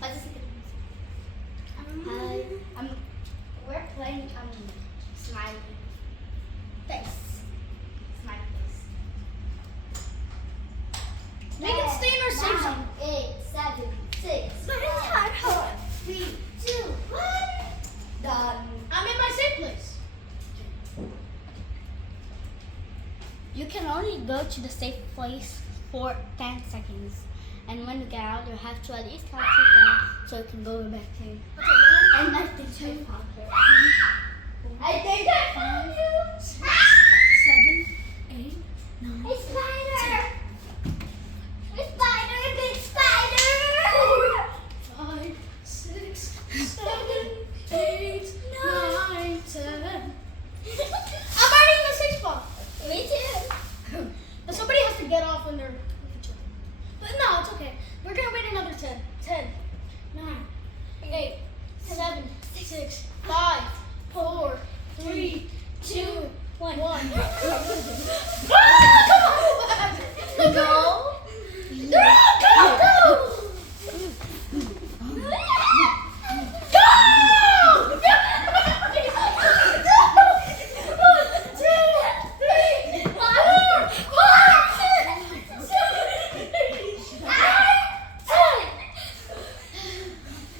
What's the secret? Hi. We're playing smiley face. Smiley face. Make it stay in our safe zone. 8, 7, 6, But it's hard, 4, 3, 2, 1. Done. I'm in my safe place. You can only go to the safe place for 10 seconds. And when you get out, you have to at least count to 10 so you can go back in. And I think I found her. I think I found you. 7, 8, 9. A spider! A spider! A big spider! 5, 6, 7, 8, 9, 10. I'm already in the safe spot. Me too. But somebody has to get off when they're. But no, it's okay. We're gonna wait another 10. 10, 9, 8, 7, 6, 5, 4, 3, 2, 1. Come on! Go. Go! Go!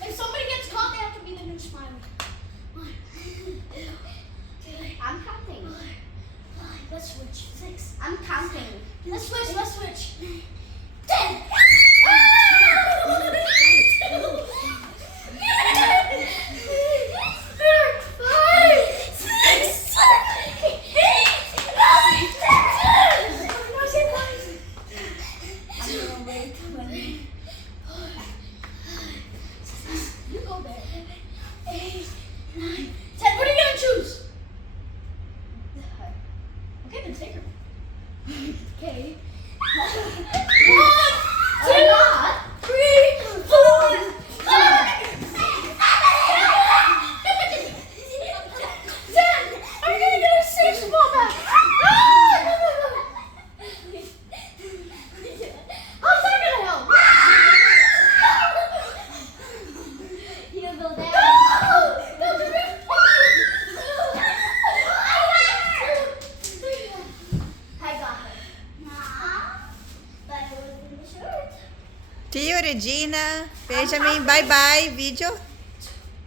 If somebody gets caught, they have to be the new smiley. I'm counting. Let's switch. 6. I'm counting. Let's switch. Let's switch. 10. You go there. 8, 9, 10. What are you gonna choose? Okay, then take her. Okay. 1, 2, 3, 4, 5, 6, 7, 10. I'm gonna get a safe spot back. How's that gonna help? You go there. I got her. But it was in the shirt. Tio, Regina, Benjamin, bye-bye video.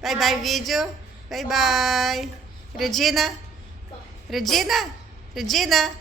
Bye-bye video. Bye-bye. Regina. Regina. Regina.